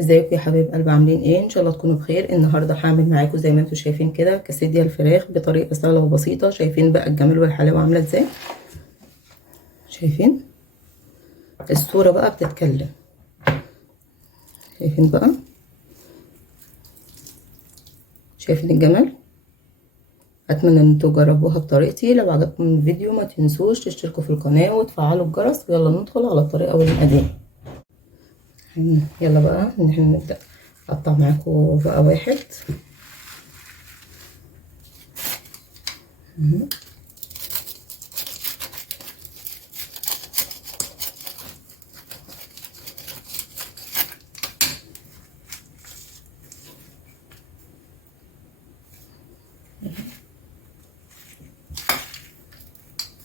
ازيكم يا حبايب قلب، عاملين ايه؟ ان شاء الله تكونوا بخير. النهارده هعمل معاكم زي ما انتم شايفين كده كاسيديا الفراخ بطريقه سهله وبسيطه. شايفين بقى الجمال والحلاوه عامله ازاي؟ شايفين الصوره بقى بتتكلم. شايفين بقى، شايفين الجمال. اتمنى ان انتوا تجربوها بطريقتي. لو عجبكم الفيديو ما تنسوش تشتركوا في القناه وتفعلوا الجرس، ويلا ندخل على الطريقه والمقادير. يلا بقى ان احنا نبدا. اقطع معاكم بقى واحد.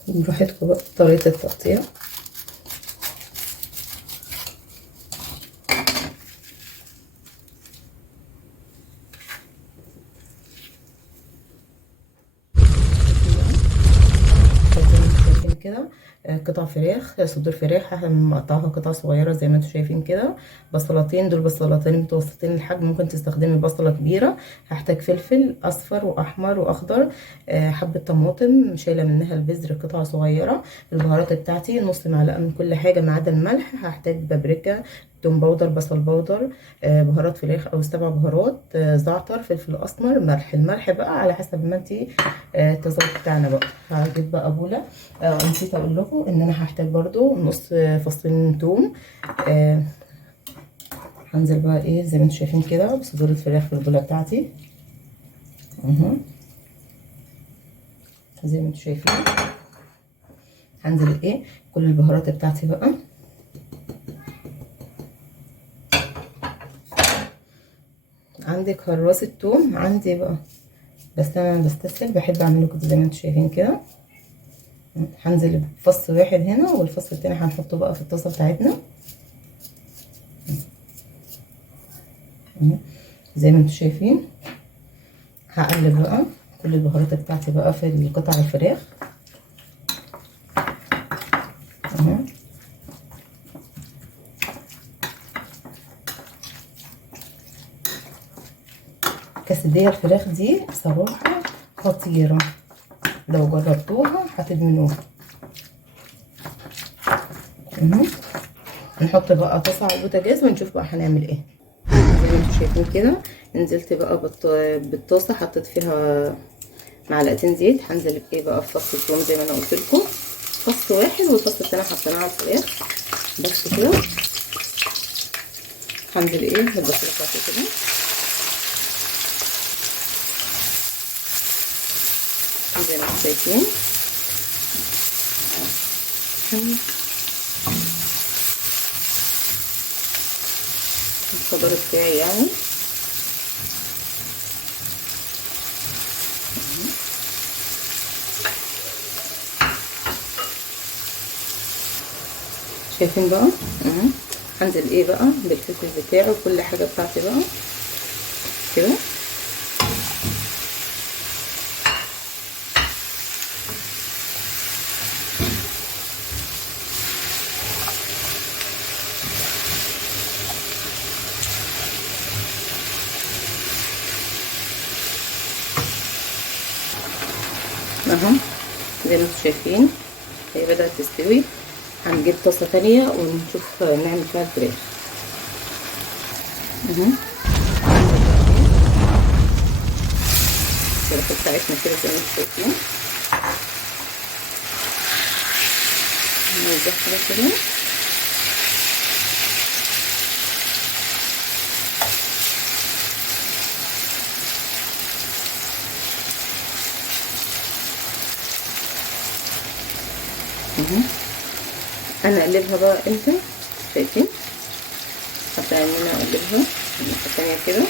براحتكم بقى طريقه التقطيع. شايفين كده قطع فراخ، صدور فراخ مقطعها قطع صغيره زي ما انتم شايفين كده. بصلتين، دول بصلتين متوسطين الحجم، ممكن تستخدمي بصله كبيره. هحتاج فلفل اصفر واحمر واخضر، حبه طماطم شايله منها البذر قطع صغيره. البهارات بتاعتي نص معلقه من كل حاجه ما عدا الملح. هحتاج بابريكا، توم باودر، بصل باودر، بهارات فراخ او 7 بهارات، زعتر، فلفل اسمر، ملح. الملح بقى على حسب ما انتي التذوق بتاعنا بقى. هجيب بقى بوله. نسيت اقول لكم ان انا هحتاج برضو نص فصين توم. هنزل بقى ايه زي ما انتم شايفين كده بصدور الفراخ في البوله بتاعتي اهو زي ما انتم شايفين. هنزل ايه كل البهارات بتاعتي بقى. عندي كراس التوم عندي بقى، بس انا بستسهل بحب اعمله كده زي ما انتم شايفين كده. هنزل بفص واحد هنا، والفص التاني هنحطه بقى في الطاسه بتاعتنا زي ما انتم شايفين. هقلب بقى كل البهارات بتاعتي بقى في قطع الفراخ اهو. كاسدية الفراخ دي بصراحة خطيرة، لو جربتوها هتدمنوها. نحط بقى طاسة على البوتاجاز ونشوف بقى هنعمل ايه. زي ما انتم شايفين كده نزلت بقى بالطاسة، حطيت فيها معلقتين زيت. هنزل بايه بقى بفص الثوم زي ما انا قلت لكم، فص واحد والفص التاني حطيناه على الفراخ بس كده. هنزل ايه بالبصل بتاعتي كده زي ما انتم شايفين. الخضار بتاعي يعني شايفين بقى. هنزل ايه بقى بالفلفل بتاعي وكل حاجه بتاعتي بقى كده. اهو زي ما انتم شايفين هي بدأت تستوي. هنجيب طاسة تانية ونشوف نعمل فيها الفراخ. الفراخ بتاعتنا كده زي ما انتم شايفين. نوزعها كده انا اقلبها بقى امتى؟ شايفين هبدأ ان انا اقلبها الناحية التانية كده.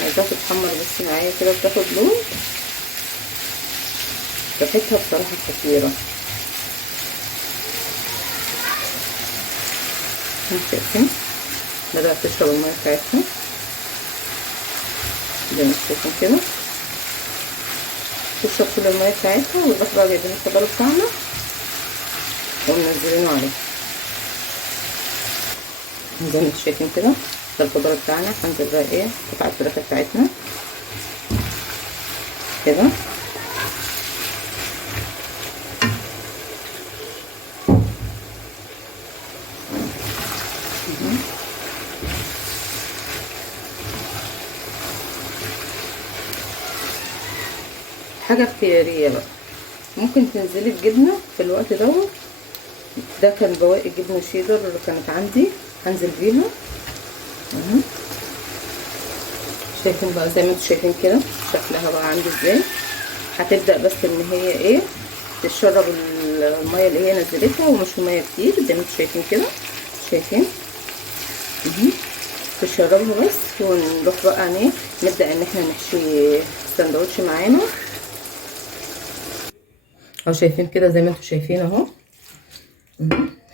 عايزاها تتحمر بس معايا كده وتاخد لون. ريحتها بصراحة خطيرة. شايفين بدأت تشرب المية بتاعتها زي ما شايفين كده. تشرب كل الميه بتاعتها، ونروح بقى جايبين الخضار بتاعنا ومنزلينه عليه زي ما انتم شايفين كده. ده الخضار بتاعنا. هنزل بقى ايه قطع الفراخ بتاعتنا كده. حاجه اختياريه بقى، ممكن تنزلي بجبنه في الوقت دوت. ده كان بواقي جبنه شيدر اللي كانت عندي، هنزل بيها اهو. شايفين بقى زي ما انتم شايفين كده شكلها بقى عندي ازاي. هتبدا بس ان هي ايه تشرب الميه اللي هي نزلتها، ومش ميه كتير زي ما انتم شايفين كده. شايفين اهو تشربها بس. ونروح بقى ايه نبدا ان احنا نحشي السندوتش معانا اهو. شايفين كده زي ما انتم شايفين اهو.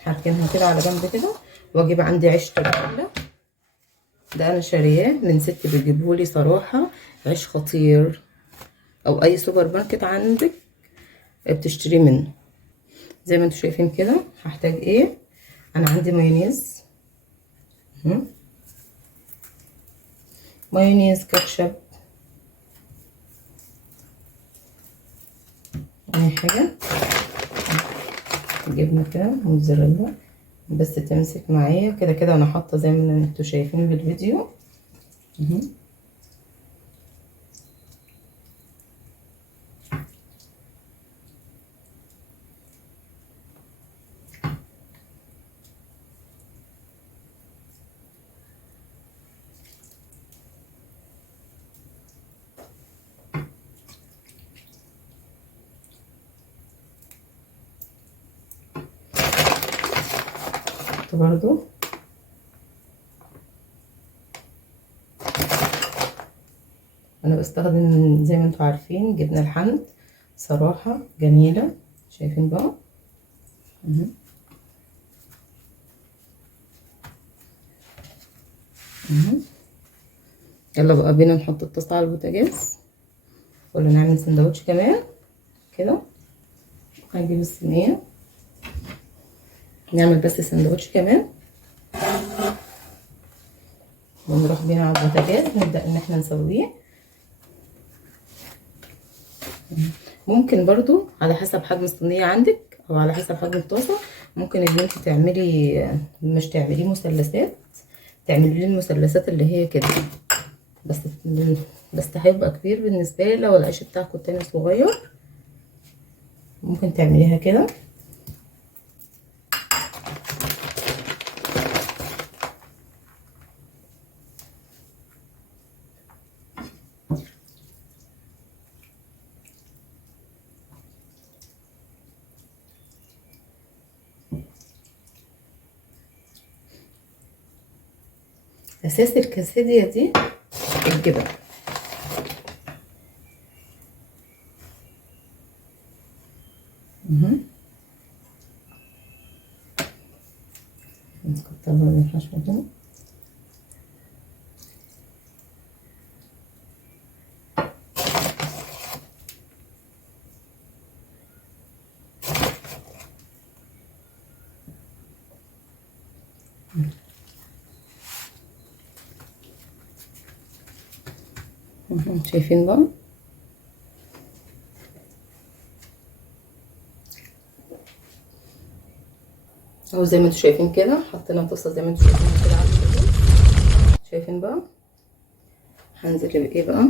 هركنها كده على جنب كده، واجيب عندي عيش تورتيلا. ده انا شارياه من ست بتجيبهولي صراحه، عيش خطير. او اي سوبر ماركت عندك بتشتريه منه. زي ما انتم شايفين كده هحتاج ايه. انا عندي مايونيز، مايونيز، كاتشب، اي حاجه، جبنه كده، موتزاريلا، بس تمسك معايا كده. كده انا حاطه زي ما انتم شايفين في الفيديو برضو. انا بستخدم زي ما انتم عارفين جبنه الحمد، صراحه جميله. شايفين بقى يلا بقى بينا نحط الطاسه على البوتاجاز، ولا نعمل سندوتش كمان كده. هنجيب الصينيه نعمل بس سندوتش كمان، ونروح بينا على البوتاجاز نبدا ان احنا نسويه. ممكن برضو على حسب حجم الصينيه عندك، او على حسب حجم الطاسه، ممكن ان انت تعملي مش تعمليه مثلثات، تعملي لي المثلثات اللي هي كده بس. بس هيبقى كبير بالنسبه لي لو العيش بتاعكم التاني صغير. ممكن تعمليها كده. اساس الكاسدية دي الجبن. نكتر من الحشوة كده. شايفين بقى اهو زي ما انتم شايفين كده. حطينا طاسه زي ما انتم شايفين كده على الجبن. شايفين بقى هنزل بايه بقى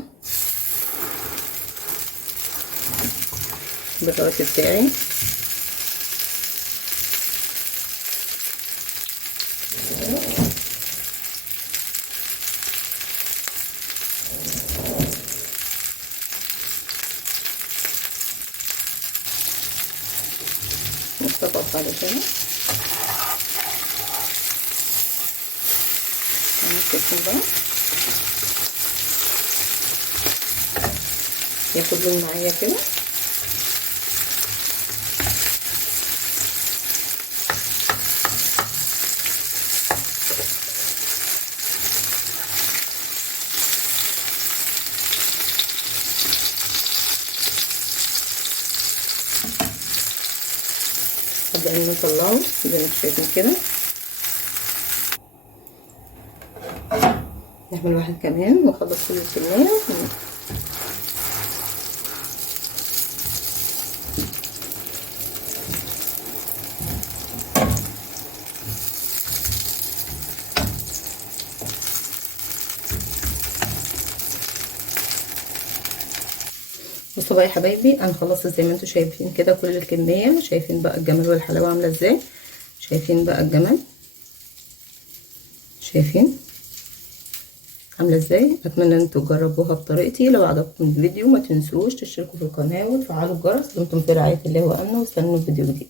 بالرز بتاعي. نظبط على كده. شايفين بقى ياخد لون معايا كده. هنبدأ ان نطلعه زي ما انتم شايفين كده. نعمل واحد كمان ونخلص كل الكمية. بصوا بقى يا حبايبي، انا خلصت زي ما انتم شايفين كده كل الكميه. شايفين بقى الجمال والحلاوه عامله ازاي؟ شايفين بقى الجمال؟ شايفين عامله ازاي؟ اتمنى ان انتوا تجربوها بطريقتي. لو عجبكم الفيديو ما تنسوش تشتركوا في القناه وتفعلوا الجرس. دمتم في رعايه الله وامنه، واستنوا الفيديو جديد.